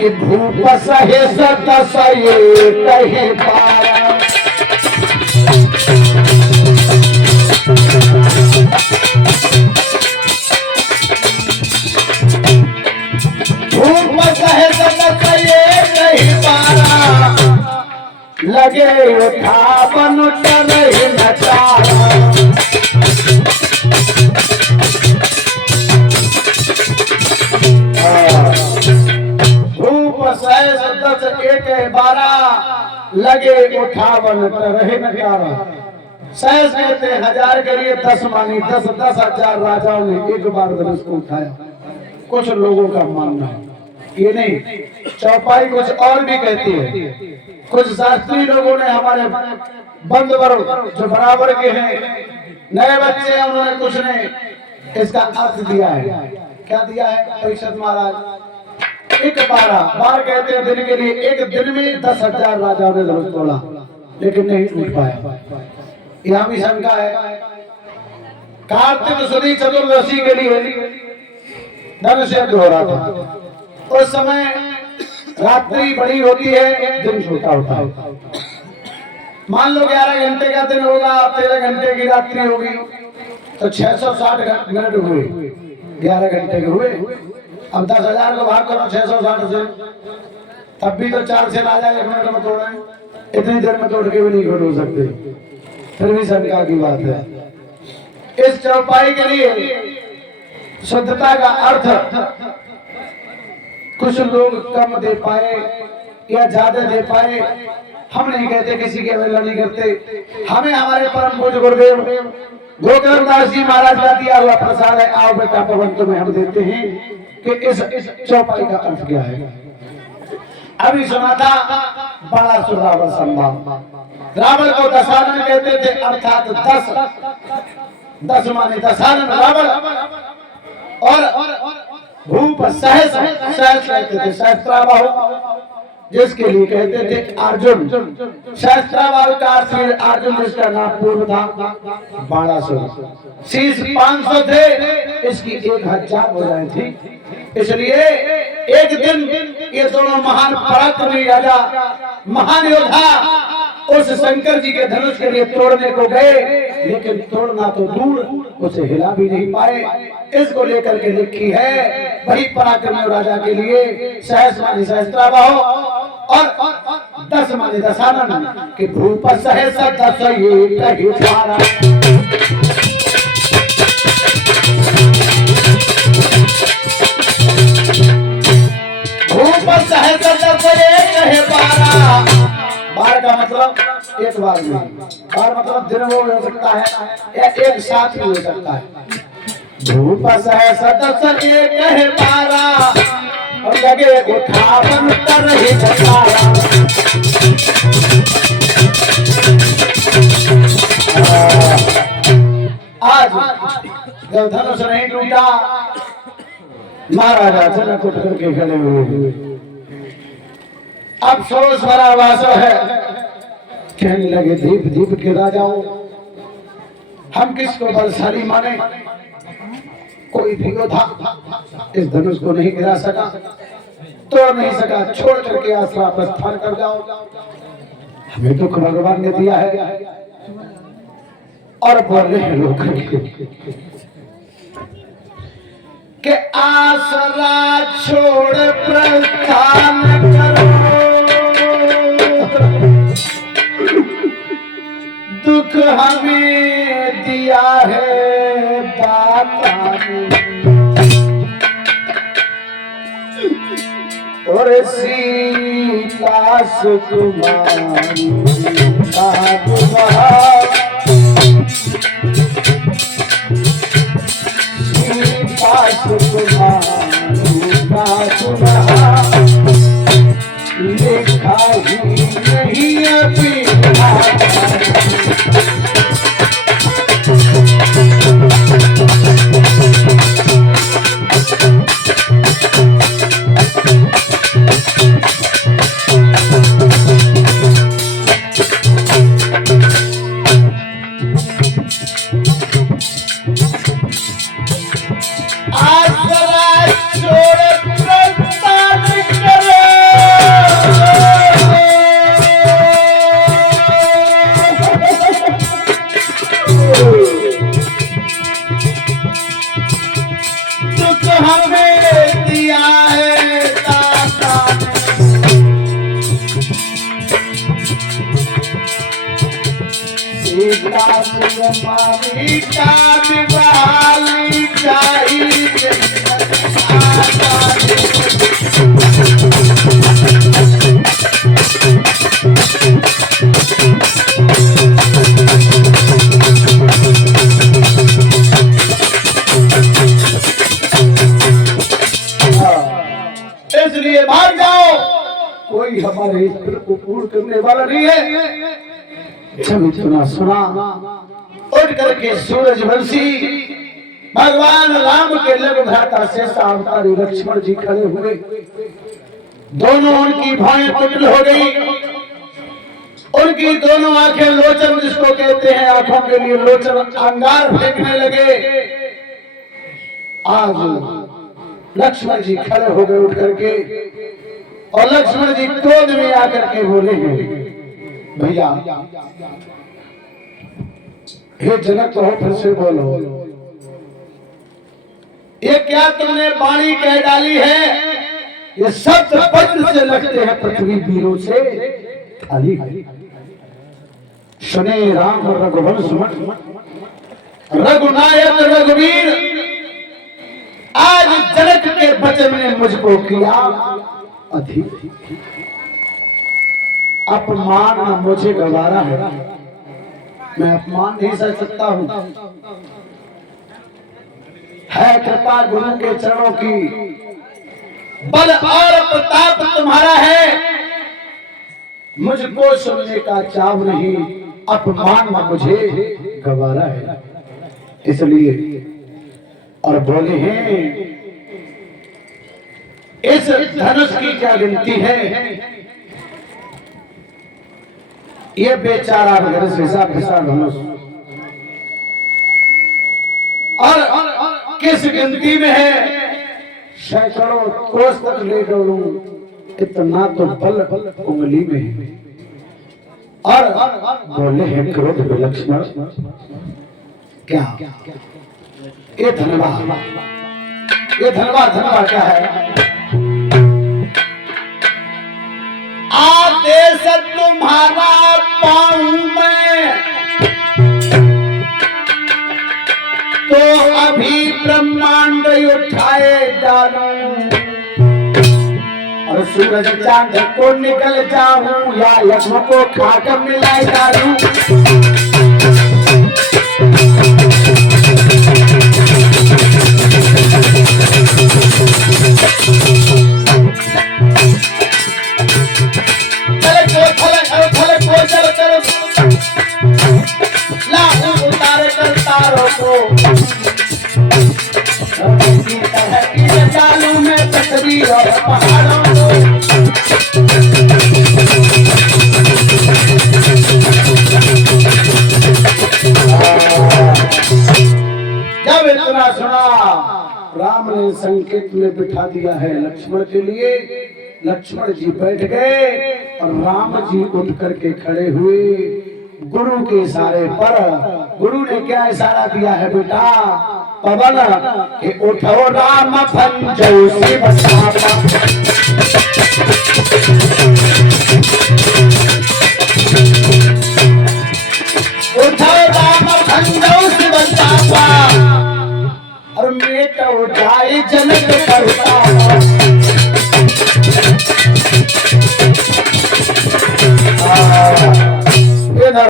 कि भूप सहे सतस ये कहे पारा। भूप सहे सतस ये कहे पारा, लगे उठावन तरह नचारा। भूप सहे सतस एक 12, लगे उठावन तरह नचारा। सहस कहते 1000 के लिए 10 मानी, 10,000 राजाओं ने एक बार धनुष को उठाया। कुछ लोगों का मानना है ये नहीं, चौपाई कुछ और भी कहती है। कुछ शास्त्री लोगों ने, हमारे बंद वर्ग जो बराबर के हैं, नए बच्चे हैं, उन्होंने कुछ ने इसका अर्थ दिया है। क्या दिया है परीक्षित महाराज? एक 12 कहते हैं दिन के लिए, एक दिन में 10,000 राजाओं ने धनुष तोड़ा लेकिन नहीं टूट पाया। यहाँ भी शंका है। कार्तिक शुक्ल चतुर्दशी के लिए धनुष यज्ञ हो रहा था। उस समय रात्रि बड़ी होती है, दिन छोटा होता है। मान लो 11 घंटे का दिन होगा, 13 घंटे की रात्रि होगी, तो 660 मिनट हुए, 11 घंटे के हुए। अब 10,000 को भाग करो 660 से, तब भी तो 4 से राजा 1 मिनट में तोड़े, इतनी देर में तोड़ के भी नहीं घट हो सकते। फिर भी शंका की बात है। इस चौपाई के लिए शुद्धता का अर्थ कुछ लोग कम दे पाए या ज्यादा दे पाए, हम नहीं कहते, किसी की अवहेलना नहीं करते। हमें हमारे परम पूज्य गुरुदेव गोकर्णदास जी महाराज का दिया हुआ प्रसाद है, आओ बेटा पवन तुम्हें हम देते हैं कि इस चौपाई का अर्थ क्या है। अभी सुना था बड़ा रावण संवाद। रावण को दशानन कहते थे, अर्थात 10 माने दशानन रावण। और भूप सहस कहते थे, सहस्त्राबाहु, जिसके लिए कहते थे अर्जुन। सहस्त्राबाहु का अर्जुन, जिसका नाम पूर्व था 1200, शीश 500 थे, इसकी 1000 हो जाए थी। इसलिए एक दिन ये दोनों महान पराक्रमी राजा, महान योद्धा उस शंकर जी के धनुष के लिए तोड़ने को गए, लेकिन तोड़ना तो दूर, उसे हिला भी नहीं पाए। इसको लेकर के लिखी है वही पराक्रमी राजा के लिए सहस माने सहस्त्राबाहु और 10 माने दशानन कि भूप सहस 10 ये कही पारा। भूप सहस 10 ये कही पारा। बार का मतलब एक बार में, बार मतलब दिन वो हो सकता है या एक साथ ही हो सकता है। भूप सहस 10 ये कहे पारा, और लगे उठावन तरह नचारा। आज जब धनुष नहीं टूटा, महाराजा जनक उठ करके खड़े हुए। अफसोस भरा वासो है, कहने लगे दीप दीप के राजाओं, हम किसको बलशाली माने? कोई भी योद्धा इस धनुष को नहीं गिरा सका, तोड़ नहीं सका, छोड़ करके आश्रा प्रस्थान कर जाओ। हमें दुख भगवान ने दिया है। और बोल रहे हैं लोग कि आसरा छोड़ प्रस्थान करो, दुख हमें दिया है दाता ने, और सीता सुकुमारी सीता सुकुमारी लिखा ही नहीं अभी। छोड़ मारी का दिवाली चाहिए इसलिए भाग जाओ, कोई हमारे इष्ट को पूर्ण करने वाला नहीं है। जब इतना सुना उठ करके सूरजवंशी भगवान राम के लग भ्राता से अवतारी लक्ष्मण जी खड़े हुए। दोनों उनकी भौहें कुटिल हो गई, उनकी दोनों आंखें लोचन जिसको कहते हैं आंखों के लिए लोचन अंगार फेंकने लगे। आज लक्ष्मण जी खड़े हो गए उठ करके, और लक्ष्मण जी क्रोध में आकर के बोले हैं, भैया हे जनक तो फिर से बोलो, ये क्या तुमने वाणी कह डाली है? ये सब वज्र से लगते हैं पृथ्वी वीरों से खाली। सुने राम रघुवंश रघुनायक रघुवीर, आज जनक के वचन ने मुझको किया अधिक। अपमान मुझे गवारा है, मैं अपमान नहीं सह सकता हूं। है कृपा गुरु के चरणों की, बल और प्रताप तुम्हारा है, मुझको सुनने का चाव नहीं, अपमान मुझे गवारा है। इसलिए और बोले हैं, इस धनुष की क्या गिनती है? ये बेचारा घिसा धनुष और किस गिनती में है? सैकड़ों कोस तक ले डोलूं, इतना तो बल उंगली में है। और बोले हैं क्रोध विलक्षण, क्या ये धनवा धनवा क्या है? आदेश तुम्हारा पाऊं मैं तो अभी ब्रह्मांड उठाए डालूं, और सूरज चांद को निकल जाऊं, या यज्ञ को खाकर मिलाए डालूं। जब इतना सुना, राम ने संकेत में बिठा दिया है लक्ष्मण के लिए। लक्ष्मण जी बैठ गए और राम जी उठ करके खड़े हुए। गुरु के इशारे पर, गुरु ने क्या इशारा दिया है बेटा? पवन कि उठो राम भंजो शिव सामा, उठो राम भंजो शिव सामा, और मेटो जाए जनक करुणा।